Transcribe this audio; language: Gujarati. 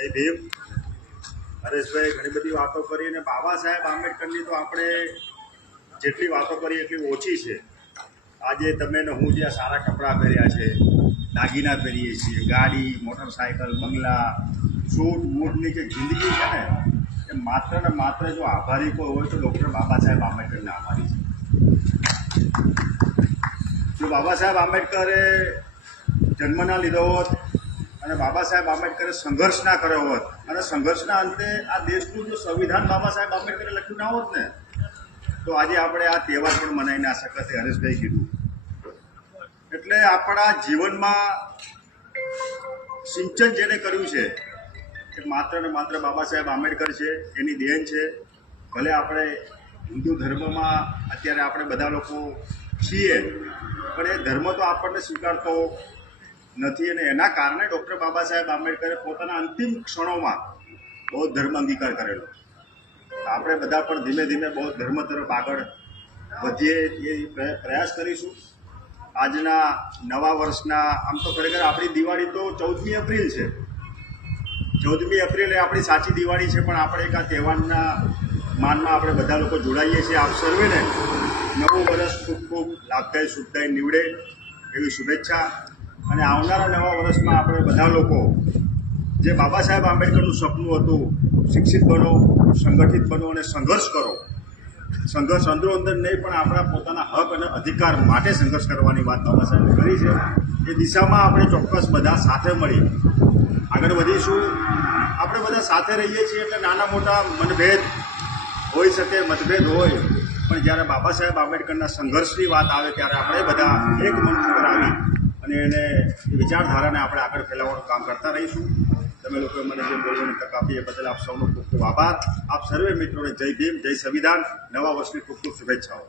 જય ભીમ. હરેશભાઈ ઘણી બધી વાતો કરી અને બાબા સાહેબ આંબેડકરની તો આપણે જેટલી વાતો કરી એટલી ઓછી છે. આજે તમે ને હું જ્યાં સારા કપડાં પહેર્યા છે, દાગીના પહેરીએ છીએ, ગાડી, મોટરસાયકલ, બંગલા, સૂટ, બૂટની જે જિંદગી છે ને, એ માત્ર ને માત્ર જો આભારી કોઈ હોય તો ડૉક્ટર બાબા સાહેબ આંબેડકરના આભારી છે. જો બાબા સાહેબ આંબેડકરે જન્મ ના લીધો હોત અને બાબા સાહેબ આંબેડકરે સંઘર્ષ ના કર્યો હોત. અને સંઘર્ષના અંતે આ દેશનું જો સંવિધાન બાબા સાહેબ આંબેડકરે લખ્યું ના હોત ને, તો આજે આપણે આ તહેવાર પણ મનાવી ના શકત હરેશભાઈ કીધું. એટલે આપણા જીવનમાં સિંચન જેને કર્યું છે, એ માત્ર ને માત્ર બાબા સાહેબ આંબેડકર છે, એની દેન છે. ભલે આપણે હિન્દુ ધર્મમાં અત્યારે આપણે બધા લોકો છીએ, પણ એ ધર્મ તો આપણને સ્વીકારતો નથી અને એના કારણે ડૉક્ટર બાબા સાહેબ આંબેડકરે પોતાના અંતિમ ક્ષણોમાં બૌદ્ધ ધર્મ અંગીકાર કરેલો આપણે બધા પણ ધીમે ધીમે બૌદ્ધ ધર્મ તરફ આગળ વધીએ એ પ્રયાસ કરીશું. આજના નવા વર્ષના, આમ તો ખરેખર આપણી દિવાળી તો ચૌદમી એપ્રિલ છે. ચૌદમી એપ્રિલ એ આપણી સાચી દિવાળી છે, પણ આપણે એક આ તહેવારના માનમાં આપણે બધા લોકો જોડાઈએ છીએ આપ સર્વેને. નવું વર્ષ ખૂબ ખૂબ લાભદાયી સુખદાયી નીવડે એવી શુભેચ્છા. અને આવનારા નવા વર્ષમાં આપણે બધા લોકો, જે બાબા સાહેબ આંબેડકરનું સપનું હતું, શિક્ષિત બનો, સંગઠિત બનો અને સંઘર્ષ કરો. સંઘર્ષ અંદરો અંદર નહીં, પણ આપણા પોતાના હક અને અધિકાર માટે સંઘર્ષ કરવાની વાત બાબા સાહેબે કરી છે. એ દિશામાં આપણે ચોક્કસ બધા સાથે મળી. આગળ વધીશું. આપણે બધા સાથે રહીએ છીએ એટલે નાના મોટા મતભેદ હોઈ શકે, મતભેદ હોય. પણ જ્યારે બાબા સાહેબ આંબેડકરના સંઘર્ષની વાત આવે ત્યારે આપણે બધા એક મંચ અને એને વિચારધારાને આપણે આગળ ફેલાવવાનું કામ કરતા રહીશું. તમે લોકોએ મને જે બોલવાની તક આપી એ બદલ આપ સૌનો ખૂબ ખૂબ આભાર. આપ સર્વે મિત્રોને જય ભીમ, જય સંવિધાન. નવા વર્ષની ખૂબ ખૂબ શુભેચ્છાઓ.